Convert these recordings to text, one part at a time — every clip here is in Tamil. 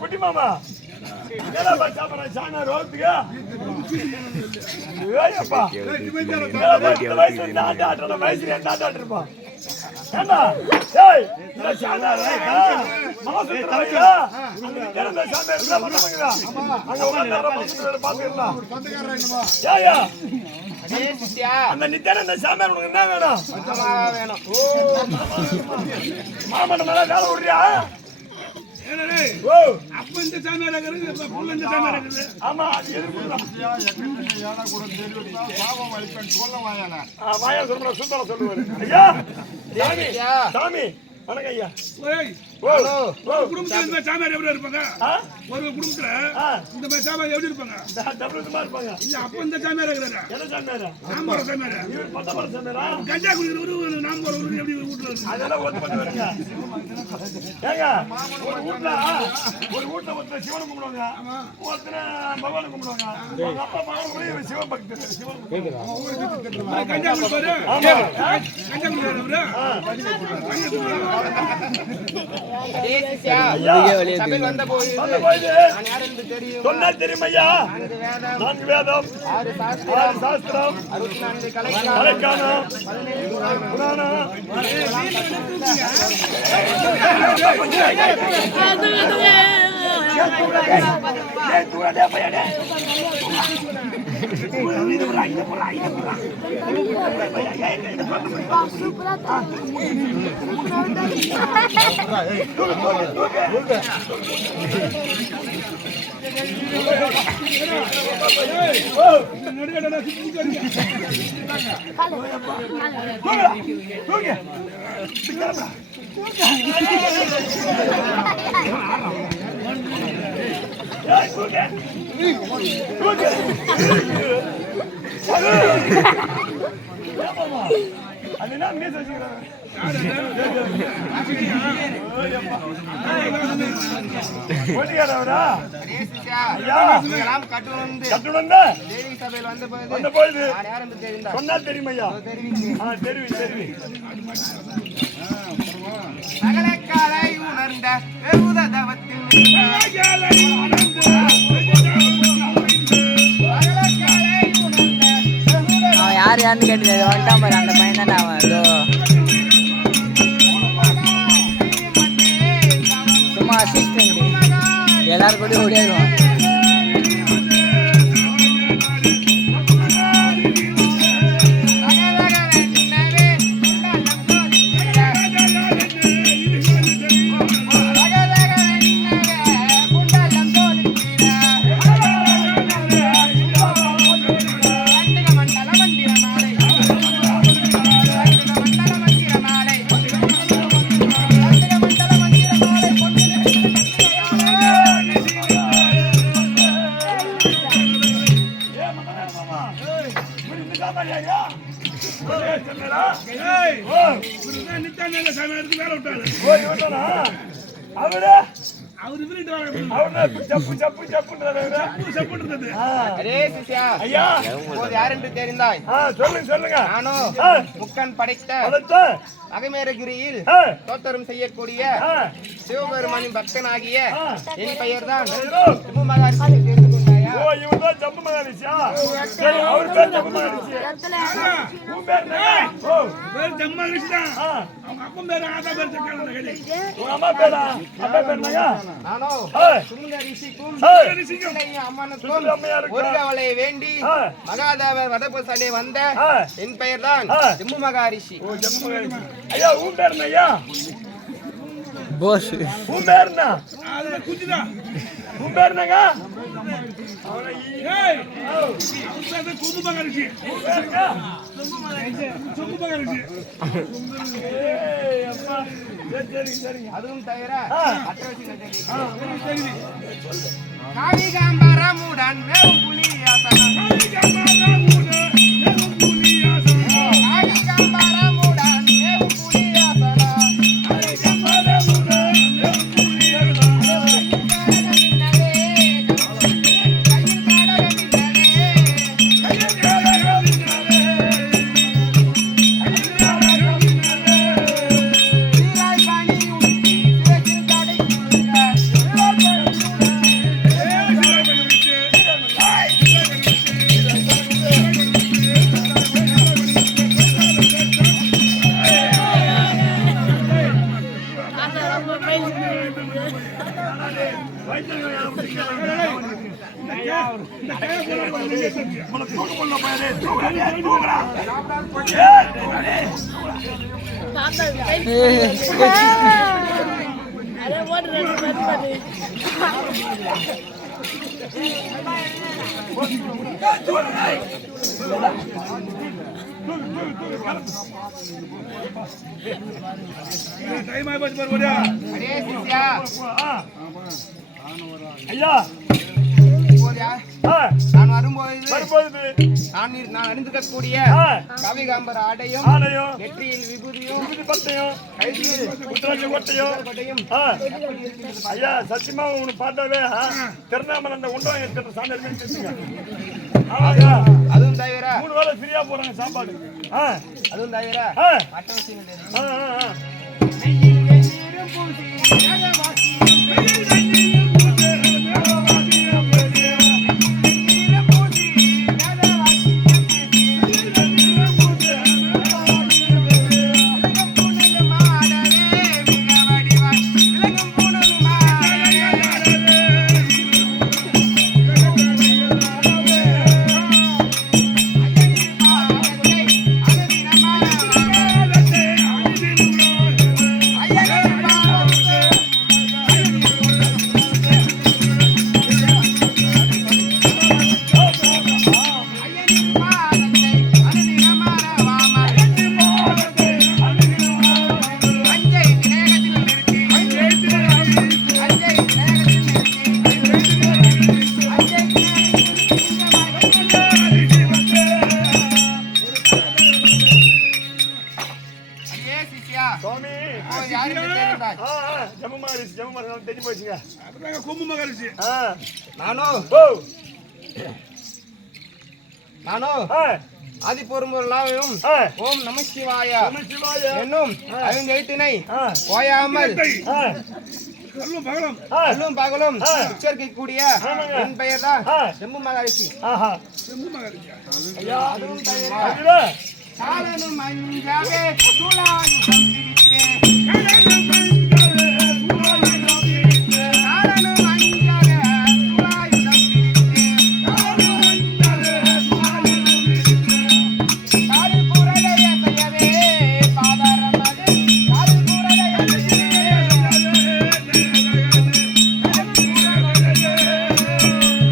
குட்டி மாமா சாமி ரோத்துக்கு வயசுல இருப்பான் அந்த நித்தியான இந்த சாமியார் உனக்கு என்ன வேணும்? மாமன் மேல வேலை விடுறியா? அப்ப இந்த சாமியார் ஆமா வாயா சொல்ற சுத்தம் சொல்லுவாரு. ஐயா சாமி வணக்கம் ஐயா. குடும்பத்துல இந்த சாமியார் எப்படி இருப்பாங்க? ஒரு குடும்பத்துல இந்த மாதிரி சாமியார் எப்படி இருப்பாங்க? இருப்பாங்க. இல்ல அப்ப இந்த சாமியார் இருக்கிறாரு. என்ன சாமியார்? நாம்போற சாமியார். இவர் பத்தபர சாமியாரா? கஞ்சா குடிக்கிறவரு நாம்போற எப்படி வீட்டுல இருக்கு? அதெல்லாம் ஒத்து பண்ணி வருங்க. ஏங்க ஒரு வீட்டுல ஒருத்தர் சிவனை கும்பிடுவாங்க, ஒருத்தர் பகவானை கும்பிடுவாங்க. அவங்க அப்பா பகவான் சிவபக்தர். கஞ்சா குடிப்பாரு. கஞ்சா குடிப்பாரு. தெரியுமையா? 4 வேதம், 6 சாஸ்திரம், 64 கலைக்கானம், புராணம். தெரியுமையா? யார் யாருன்னு கேட்டு வந்துட்டான் பாரு, அந்த பையன் தானே அவன். சும்மா அசிஸ்டன்ட் எல்லாரும் கூட ஓடிடுவான். அவரு விருட்டு வர அவரு சப்பு சப்பு சப்புன்றாரு. செப்புன்றது அரே சிஷ்யா, ஐயா இப்போது யார் என்று தெரிந்தாய்? சொல்லுங்க. நானோ முக்கன் படைத்த அடுத்து அகமேரகிரியில் ஆ, தோத்தரும் செய்யக்கூடிய ஆ, சிவபெருமானின் பக்தனாகிய என் பெயர்தான் ஐயோ. சிம்ம மகாரிஷி. தெரிந்து கொண்டாயா? ஓ இவன்தான் ஜம்பு மகாரிஷியா? சரி, அவரு பேர் ஜம்பு மகாரிஷி. உன் பேர் என்ன? ஓ, பேர் ஜம்மா கிருஷ்ணன் ஆ, அவங்க அப்பன் பேர் ஆதா பேர் செக்கான கடி உன் அம்மா பேரா? அப்பா பேர் என்னங்க? நானோ ஆ, சுமுக ரிஷிக்கும் ஆ, இளைய அம்மனுக்கும் சுந்தர அம்மையாருக்கும். ஒரு கவலையை வேண்டி ஆ, மகாதேவர் வடபுசாலே வந்த ஆ, என் பெயர்தான் ஆ. சிம்ம மகாரிஷி. ஓ ஜம்பு மகாரிஷி. ஐயா உன் பேர் என்ன ஐயா? போஸ் உன் பேர் என்ன? அதுல குஞ்சுதான் உன் பேர் என்னங்க? அவனை ஏய் அவன் பேர் கும்பு மகரிஷி உன் பேருங்க? சொம்பு மகரிஷி ஏய் அப்பா. சரி சரிங்க. அதுவும் தவிர ஆ. மற்ற விஷயங்கள் தெரியும். காளிகாம்பரமுடன் வேவு புலியாசனம். காளிகாம்பரமுடன் வேவு புலியாசனம். டைம் ஆகி போச்சு பாரு அரே சிஷ்யா, ஐயா இப்போது யார்? ஆ, நான் வரும்போது வரும்போது நான் அணிந்திருக்கக்கூடிய ஆ, கவிகாம்பர ஆடையும் ஆனையும் நெற்றியில் விபூதியும் விபூதி பட்டையும் கையில் உத்தராட்சி கொட்டையும் கொட்டையும் ஆ, ஐயா சத்தியமா உனக்கு பார்த்தாவே திருவண்ணாமலை அந்த உண்டவங்க இருக்கிற சாமி இருக்குன்னு தெரிஞ்சுங்க. ஆமாங்க. அதுவும் தவிர 3 வேளை ஃப்ரீயா போறாங்க சாப்பாடு. ஆ, அதுவும் தவிர ஆ, மற்ற விஷயங்கள் தெரியும். ஆ, ஆ, ஆ. நெய்யில் வெந்நீரும் பூசி வேதவாக்கியம் பேசி. நெய்யில் பூசி வேதவாக்கியம் பேசி. விலகும் புனலும் ஆடவே மிக வடிவாய். விலகும் புனலும் ஆடவே. ஐயனின் பாதத்தை அனுதினமாக ஐயனின் பாதத்தை ஐயனின் பாதத்தை அனுதினமாக வாமல். அஞ்சை தினேகத்தில் நிறுத்தி. அஞ்சை தினேகத்தில் அடியே சிஷ்யா, சுவாமி இப்போது யாருக்கு தெரிந்தாய்? ஜம்மு மாரிஸ் தெரிஞ்சு போச்சுங்க. அதுதாங்க கும்பு மகரிஷி ஆ, நானோ ஓ, ஆ, ஆதிபொருளாகவும் ஆ. ஓம் நம சிவாய நமச்சிவாய. என்னும் ஐந்தெழுத்தினை ஆ, ஓயாமல் ஆ, கல்லும் பகலும் ஆ, அல்லும் பகலும் உச்சரிக்கக்கூடிய என் பெயர் தான் செம்பு மகரிஷி. ஆஹா. செம்பு மகரிஷி ஐயா அதுவும் தவிர அதுல காலனும் அஞ்சாவே துளாயுதம் பிடித்தே. காலனும் அஞ்சாவே துளாயுதம் பிடித்தே. கால் குரலை அசையவே பாதாரமது. கால் குரலை அசையவே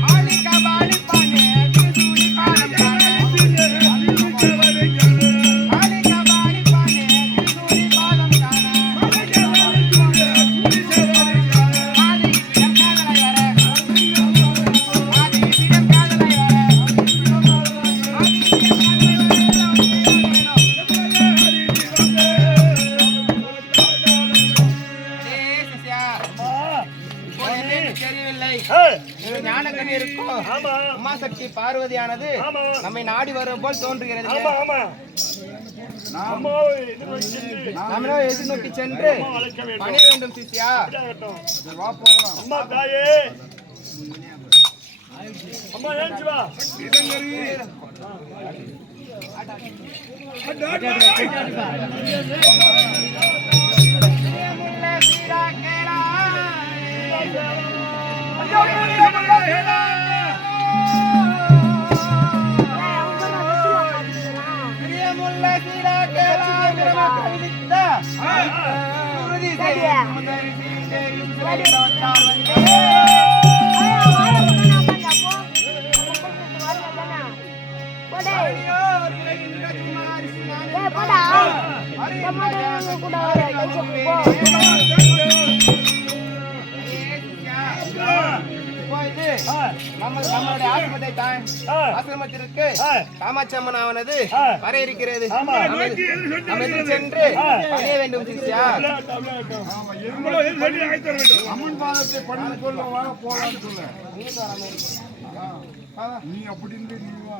மாலிக பாலிப்பானே திரிசூலி பாலம் காணே. மாலிக பாலிப்பானே திரிசூலி பாலம் காணே. பராசக்தி பார்வதியானது ஆமா. நம்மை நாடி வரும் போல் தோன்றுகிறது. ஆமா ஆமா அம்மாவை எதிர்நோக்கி சென்று நம்மளோ எதிர்நோக்கி சென்று அம்மா அழைக்க வேண்டும். பணிய வேண்டும் சிஷ்யா. அப்படியாகட்டும். அம்மா தாயே அம்மா ஏஞ்சி வா. நம்மளுடைய ஆசிரமத்திற்கு காமாட்சி அம்மன் ஆவனது வர இருக்கிறது. நம்ம எதிர் சென்று பணிய வேண்டும் சிஷ்யா. அம்மன் பாதத்தை பண்ணி கொள்ள போலான்னு சொல்ல நீ அப்படி இருந்து நீ வா.